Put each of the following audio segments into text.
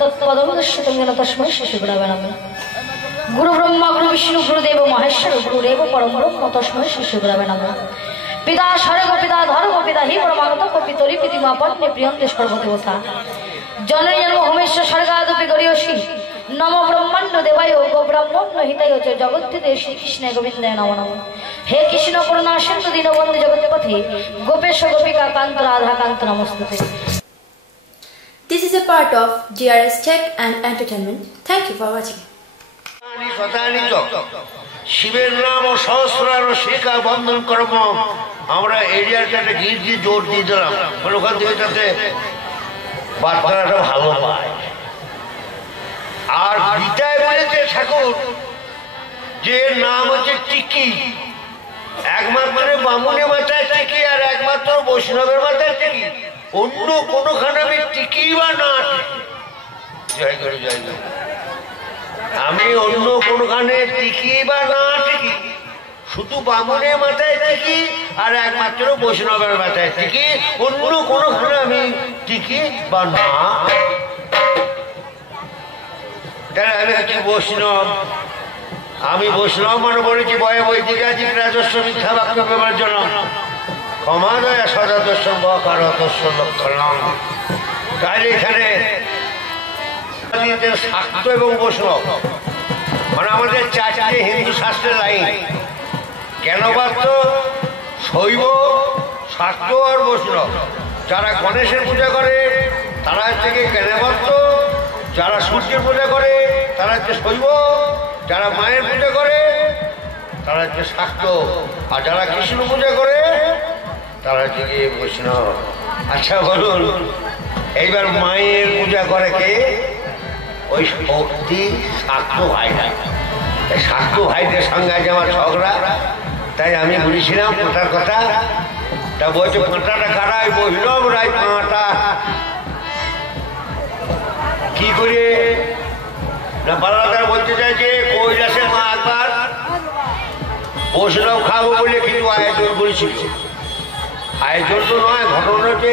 तत्पदं दर्शितं येन तस्मै श्रीगुरवे नमः। गुरु ब्रह्मा गुरु विष्णु गुरुदेव महेश्वर गुरुदेव परम ब्रह्म तस्मै श्रीगुरवे नमः। पिता स्वर्ग पिता धर्म पिता हि परमागत पितरि पितिमा पत्नी प्रियंते सर्वदेवता जननी जन्म होमेश्वर स्वर्गादपि गरीयसी नमो ब्रह्मांड देवाय गो ब्राह्मण हिताय च जगत्थिते श्री कृष्ण गोविंदाय नमो नमः। हे कृष्ण करुणा सिंधु दीनबंधु जगत्पते गोपेश गोपिका कांत राधा कांत नमस्ते। This is a part of GRS Tech and Entertainment. Thank you for watching. শিবের নাম ও সহস্রার শিখা বন্ধন কর্ম আমরা এরিয়াটা একটা গিট দিয়ে জোর দিয়ে দিলাম, মানে ওখান থেকে যাতে বার্তাটা ভালো পায়। আর গীতায় বলেছে ঠাকুর যে নাম হচ্ছে টিকি, একমাত্র বামুনের মাথায় টিকি আর একমাত্র বৈষ্ণবের মাথায় টিকি, অন্য কোনোখানে আমি টিকি বা না জয় করে জয় করে আমি অন্য কোনোখানে টিকি বা না টিকি, শুধু বামুনের মাথায় টিকি আর একমাত্র বৈষ্ণবের মাথায় টিকি, অন্য কোনোখানে আমি টিকি বা না। আমি হচ্ছি বৈষ্ণব, আমি বৈষ্ণব মানে বলেছি বয়ে বৈদিকাধিক রাজস্ব মিথ্যা বাক্য ব্যবহার জন্য ক্ষমা দয়া সদাদর্শ বকারতস্য লক্ষণ। তাহলে এখানে শাক্ত এবং বৈষ্ণব মানে আমাদের চারটে হিন্দু শাস্ত্রের লাইন, জ্ঞানবাদ্য শৈব শাক্ত আর বৈষ্ণব। যারা গণেশের পূজা করে তারা হচ্ছে জ্ঞানবাদ্য, যারা সূর্যের পূজা করে তারা হচ্ছে শৈব, যারা মায়ের পূজা করে তারা হচ্ছে শাক্ত, আর যারা কৃষ্ণ পূজা করে তারা হচ্ছে বৈষ্ণব। আচ্ছা বলুন, এইবার মায়ের পূজা করে কে? ওই শক্তি শাক্ত ভাইরা। এই শাক্ত ভাইদের সঙ্গে আছে আমার ঝগড়া, তাই আমি বলেছিলাম পাঁটার কথা। তা বলছে পাঁটাটা কারা? বৈষ্ণব রায় পাঁটা। কি করে না পাল্লাদার বলতে চাইছে কৈলাসের মা একবার বৈষ্ণব খাবো বলে কিন্তু আয়োজন করেছিল। আয়োজন তো নয়, ঘটনা হচ্ছে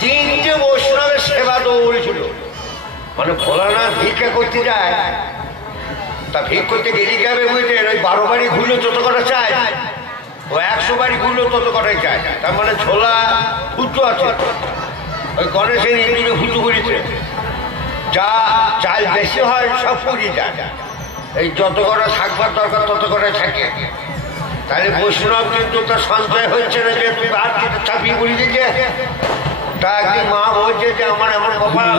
তিনটে বৈষ্ণবের সেবা দেবো বলেছিল। মানে ভোলানাথ ভিক্ষা করতে যায়, তা ভিক করতে দেরি যাবে বুঝলেন, ওই 12 বাড়ি ঘুরলেও তত কটা চায়, ও 100 বাড়ি ঘুরলেও তত কটাই চায়। তার মানে ছোলা ফুটো আছে, ওই গণেশের ইন্দ্রিয় ফুটো করেছে, যা চাল বেশি হয় সব পুড়িয়ে যায়, এই যত কটা থাকবার দরকার তত কটাই থাকে। তাহলে বৈষ্ণব কিন্তু তার সঞ্চয় হচ্ছে না, যে তুমি আর যেটা ছাপিয়ে পড়ি দিচ্ছে। তা একদিন মা বলছে যে আমার এমন কপাল,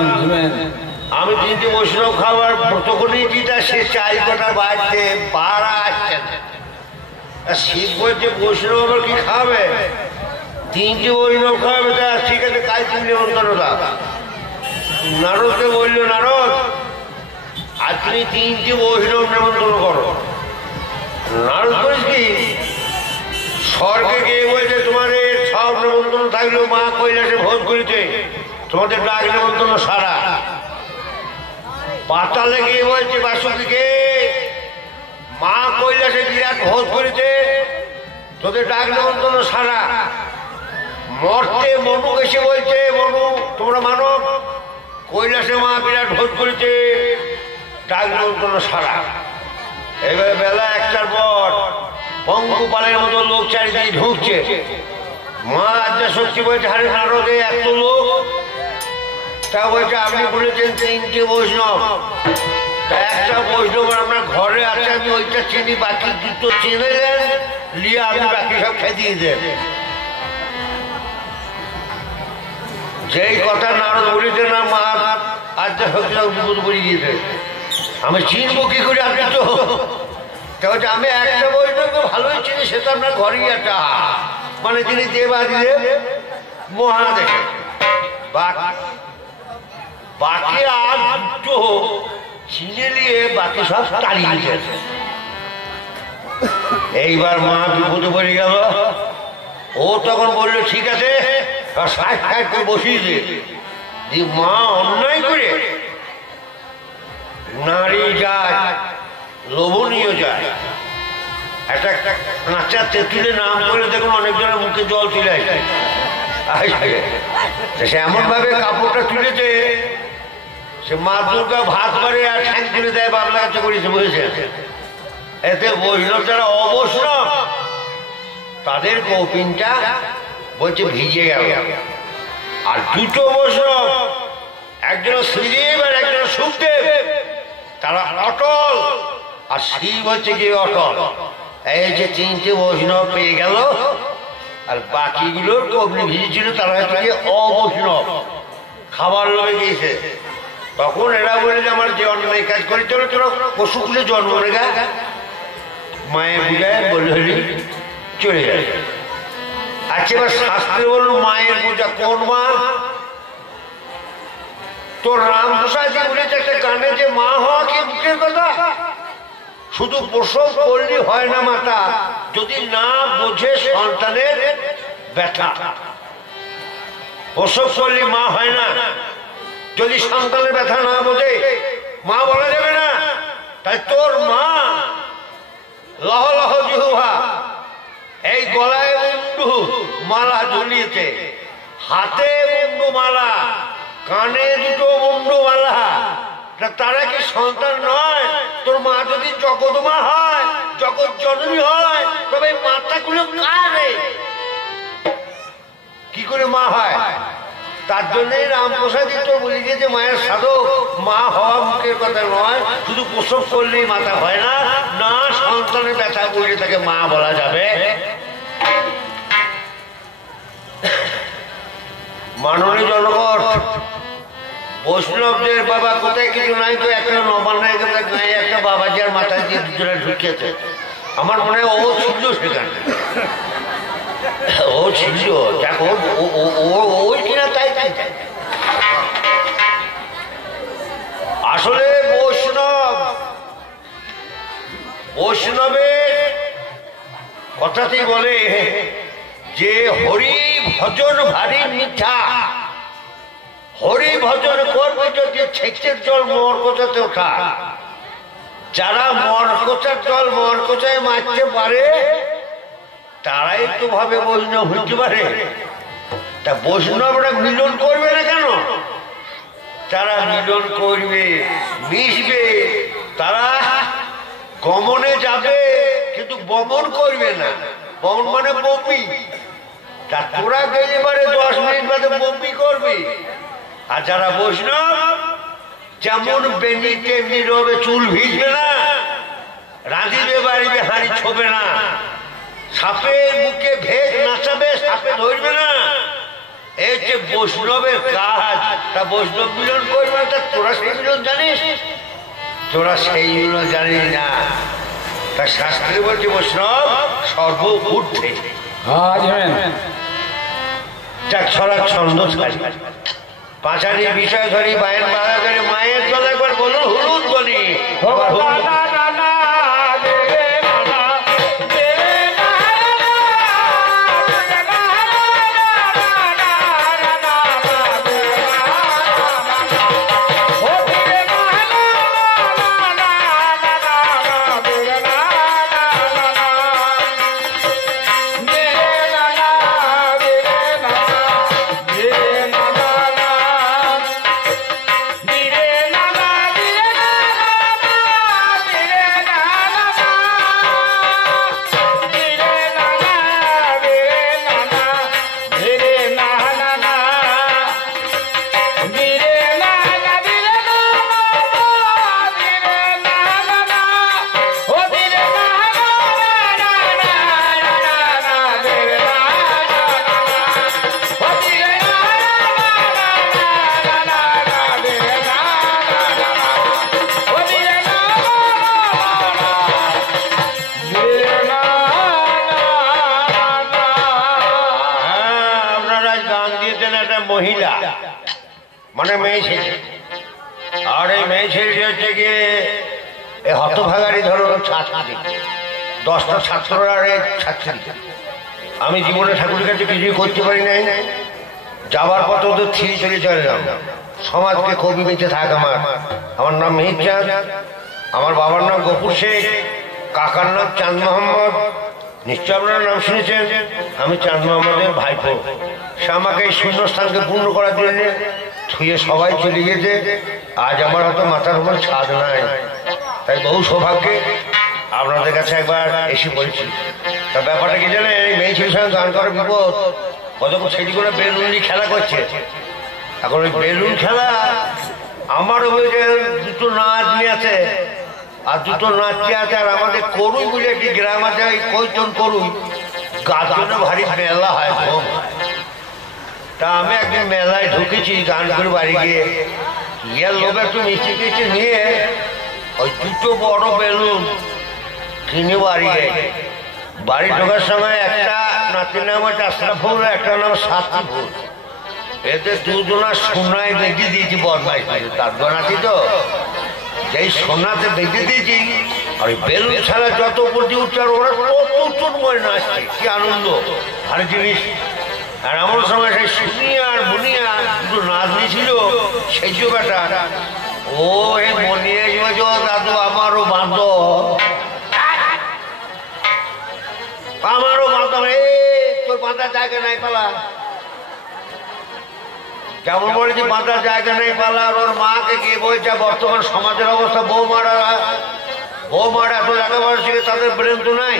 আমি তিনটে বৈষ্ণব খাবার ব্রত করেই দিতা, সে চাল কটার বাড়িতে পাড়া আসছে না। শিব বলছে বৈষ্ণব আবার কি খাবে? তিনটে বৈষ্ণব খাবে। তা ঠিক আছে, কাল তুমি নেমন্তন্ন দাও। নারদকে বলল, নারদ আজ তুমি তিনটে বৈষ্ণব নেমন্তন্ন করো। নারদ বলিস কি স্বর্গে গিয়ে বলছে তোমাদের সব নেমন্তন্ন থাকলেও মা কৈলাসে ভোজ করেছে, তোমাদের ডাক নেমন্তন্ন সারা। পাতালে গিয়ে বলছে বাসুকিকে মা কৈলাসে বিরাট ভোজ করেছে, তোদের ডাক নেমন্তন্ন সারা। মর্তে মনু এসে বলছে, মনু তোমরা মানো কৈলাসে মা বিরাট ভোজ করেছে, ডাক নেমন্তন্ন সারা। এবারে বেলা 1টার পর পঙ্কুপালের মতো লোক চারিদিকে ঢুকছে। মা আদ্যা শক্তি বলছে, আরে নারদে এত লোক? তা বলছে আপনি বলেছেন তিনটে বৈষ্ণব, তা একটা বৈষ্ণব আপনার ঘরে আছে, আমি ওইটা চিনি, বাকি দুটো চিনে দেন, নিয়ে আপনি বাকি সব খেয়ে দিয়ে দেন। যেই কথা নারদ বলেছে না, মা আদ্যা শক্তি বিপদ করে গিয়েছে, আমি চিনবো কি করে? আপনি তো বলছে আমি একটা বৈষ্ণবকে ভালোই চিনি, সে তো আপনার ঘরেই একটা, মানে তিনি দেবাদিদেব মহাদেব। বাকি আর দুটো চিনে নিয়ে বাকি সব তাড়িয়ে গেছে। এইবার মা বিপদে পড়ে গেল। ও তখন বললো ঠিক আছে, ষাট করে বসিয়ে দিয়ে মা অন্যায় করে নারী জাত লোভনীয় যায়, একটা কাঁচা তেঁতুলের নাম করে দেখুন অনেকজনের মুখে জল চলে আসে। সে এমন ভাবে কাপড়টা তুলেছে সে মা দুর্গা ভাত মারে আর ঠ্যাং তুলে দেয় বাবলা কাছে করেছে, বুঝেছেন? এতে বৈষ্ণব যারা অবৈষ্ণব তাদের কৌপিনটা বলছে ভিজে গেল। আর দুটো বৈষ্ণব, একজন শ্রীদেব আর একজন সুখদেব, তারা অটল, আর শিব হচ্ছে কি অটল। এই যে তিনটে বৈষ্ণব পেয়ে গেল, আর বাকিগুলোর কবলি ভিজেছিল তারা হচ্ছে কি অবৈষ্ণব, খাবার লোভে গিয়েছে। তখন এরা বলে যে আমার যে অন্যায় কাজ করে চলো চলো পশুকুলে জন্ম রেখা মায়ের পূজায় বলে চলে যায়। আচ্ছা এবার শাস্ত্রে বলল মায়ের পূজা কোন মা? তোর রামপ্রসাদজি বলেছে একটা গানে যে মা হওয়া কি মুখের কথা, শুধু প্রসব করলে হয় না মাতা, যদি না বোঝে সন্তানের ব্যথা। প্রসব করলে মা হয় না, যদি সন্তানের ব্যথা না বোঝে মা বলা যাবে না। তাই তোর মা লহ লহ জিহ্বা, এই গলায় মুন্ডু মালা ঝুলিয়েছে, হাতে মুন্ডু মালা, কানে দুটো মুন্ডু মালা, তারা কি সন্তান নয়? তোর মা যদি জগৎ মা হয়, জগৎ জননী হয়, তবে মাথাগুলো কারে কি করে মা হয়? তার জন্যই রামপ্রসাদজি তো বলি যে মায়ের সাধক মা হওয়া মুখের কথা নয়, শুধু প্রসব করলেই মাতা হয় না, না সন্তানের ব্যথা বলে তাকে মা বলা যাবে। মাননীয় জনগণ, বৈষ্ণবদের বাবা কোথায় কিছু নাই তো একটা নবান্নায় গায়ে একটা বাবাজি আর মাথায় দিয়ে দুজনে ঢুকিয়েছে। আমার মনে হয় ও ছিল সেখানে, ও ছিল, দেখো ওই কিনা তাই তাই। আসলে বৈষ্ণবের কথাতেই বলে যে হরি ভজন ভারী মিঠা, হরি ভজন করবে যদি ছেচের জল মর কোচাতে ওঠা। যারা মর কোচার জল মর কোচায় মারতে পারে তারাই তো ভাবে বৈষ্ণব হইতে পারে। তা বৈষ্ণবরা মিলন করবে না কেন? তারা মিলন করবে, মিশবে, তারা গমনে যাবে কিন্তু বমন করবে না। বমন মানে বমি, তা তোরা গেলে পারে 10 মিনিট বাদে বমি করবি। আর যারা বৈষ্ণব যেমন বেনি তেমনি রবে, চুল ভিজবে না, রাঁধিবে বাড়িবে হাঁড়ি ছোবে না, সাপের মুখে ভেজ নাচাবে, সাপে ধরবে না। এই যে বৈষ্ণবের কাজ, তা বৈষ্ণব মিলন করবে না। তা তোরা সেই মিলন জানিস? তোরা সেই মিলন জানিস না। তা শাস্ত্রে বলছে বৈষ্ণব সর্বঊর্ধ্বে। ছড়া ছন্দ ছাড়ি, পাঁচালির বিষয় ধরি, বায়ের বাধা ধরে, মায়ের জল একবার বলুন হুলুদ বলি। মহিলা মানে মেয়ে ছেলে, আর এই মেয়ে ছেলেটি হচ্ছে গিয়ে এই হতভাগারি ধরনের ছাত্রী, 10টা ছাত্ররা ছাত্রী। আমি জীবনে ঠাকুরের কাছে কিছুই করতে পারি নাই, যাবার পথে ওদের ছিঁড়ে চলে গেলাম। সমাজকে কবি বেঁচে থাক। আমার নাম মিহিরচাঁদ, আমার বাবার নাম গফুর শেখ, কাকার নাম চাঁদ মোহাম্মদ, নিশ্চয় আপনারা নাম শুনেছেন। আমি চাঁদ মোহাম্মদের ভাইপো। সে আমাকে এই শূন্যস্থানকে পূর্ণ করার জন্য ছুঁয়ে সবাই চলে গেছে। আজ আমার হয়তো মাথার উপর ছাদ নাই, তাই বহু সৌভাগ্যে আপনাদের কাছে একবার এসে পড়েছি। তা ব্যাপারটা কি জানেন, এই মেয়ে ছেলের সঙ্গে গান করার বিপদ। কতক্ষণ সেটি করে বেলুন নিয়ে খেলা করছে। এখন ওই বেলুন খেলা আমারও হয়েছে, দুটো নাচ নিয়ে আছে, আর দুটো নাচতে আছে। আর আমাদের করুই বলে একটি গ্রাম আছে, ওই কৈতন করুই, গাছ জন্য ভারী মেলা হয়। তা আমি একদিন মেলায় ঢুকেছি গান করে বাড়ি গিয়ে, ইয়ার লোক একটু মিষ্টি টিষ্টি নিয়ে ওই দুটো বড় বেলুন কিনে বাড়ি গিয়ে, বাড়ি ঢোকার সময় একটা নাতির নাম হচ্ছে আশরাফুল, একটা নাম সাথী ফুল। এতে দুজনা সোনায় বেঁধে দিয়েছি বদমাই, তার নাতি তো যেই সোনাতে বেঁধে দিয়েছি। আর ওই বেলুন ছাড়া যত প্রতি উচ্চার ওরা তত মনে নাচছে, কি আনন্দ আর জিনিস। আর এমন সময় সেই সুনিয়া আর মুনিয়া দুটো নাচনি ছিল, সেই বেটা ও হে মনিয়া দাদু আমারও বাঁধ, আমারও বাঁধ, তোর বাঁধার জায়গা নাই পালা। যেমন বলেছি বাঁধার জায়গা নেই পালা। আর ওর মাকে গিয়ে বলছে বর্তমান সমাজের অবস্থা, বৌমারা এত লেখাপড়া শিখে তাদের ব্রেন তো নাই।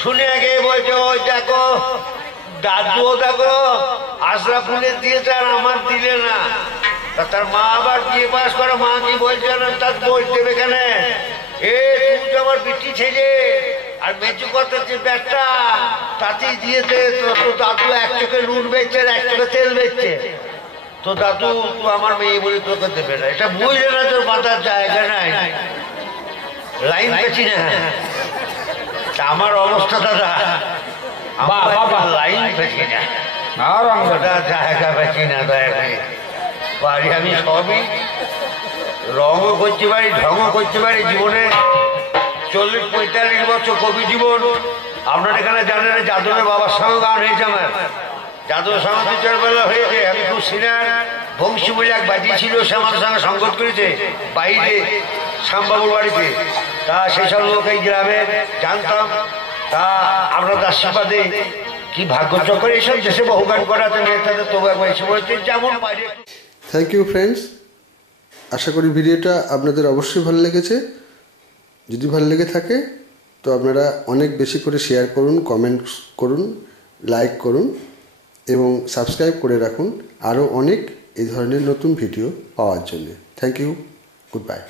শুনে গিয়ে বলছে ওই দেখো দাদুও দেখো আশরাফুলের দিয়েছে আর আমার দিলে না। তার মা আবার বিয়ে পাস করে, মা কি বলছে তার বই দেবে কেন? তুমি তো আমার বিটি ছেলে, আর মেচু করতেছে ব্যাটটা, তাতেই দিয়েছে। তো দাদু এক চোখে নুন বেচছে আর এক চোখে তেল বেচছে। তো দাদু তো আমার মেয়ে বলে তোকে দেবে না। এটা বুঝলে না তোর মাথার জায়গা নাই, লাইন পেছি না। আমার অবস্থা দাদা, লাইন পেছি না, জায়গা পেছি না। পারি আমি সবই, রঙও করতে পারি, ঢঙও করতে পারি। জীবনে 40-45 বছর কবি জীবন। আপনার এখানে জানেন যাদবের বাবার সঙ্গে গান হয়েছে আমার, যাদবের সঙ্গে 2-4 বেলা হয়েছে। আমি খুব সিনিয়র বংশী বলে এক বাজি ছিল, সে আমার সঙ্গে সঙ্গত করেছে বাইরে শ্যামবাবুর বাড়িতে। তা সেসব লোক এই গ্রামে জানতাম। তা আপনাদের আশীর্বাদে কি ভাগ্য চক্রে এইসব দেশে বহু গান করাতে মেয়েটাতে তবু একবার এসে বলছে যেমন পারি। থ্যাংক ইউ ফ্রেন্ডস, আশা করি ভিডিওটা আপনাদের অবশ্যই ভালো লেগেছে। যদি ভালো লেগে থাকে তো আপনারা অনেক বেশি করে শেয়ার করুন, কমেন্ট করুন, লাইক করুন এবং সাবস্ক্রাইব করে রাখুন আরও অনেক এই ধরনের নতুন ভিডিও পাওয়ার জন্য। Thank you, good bye.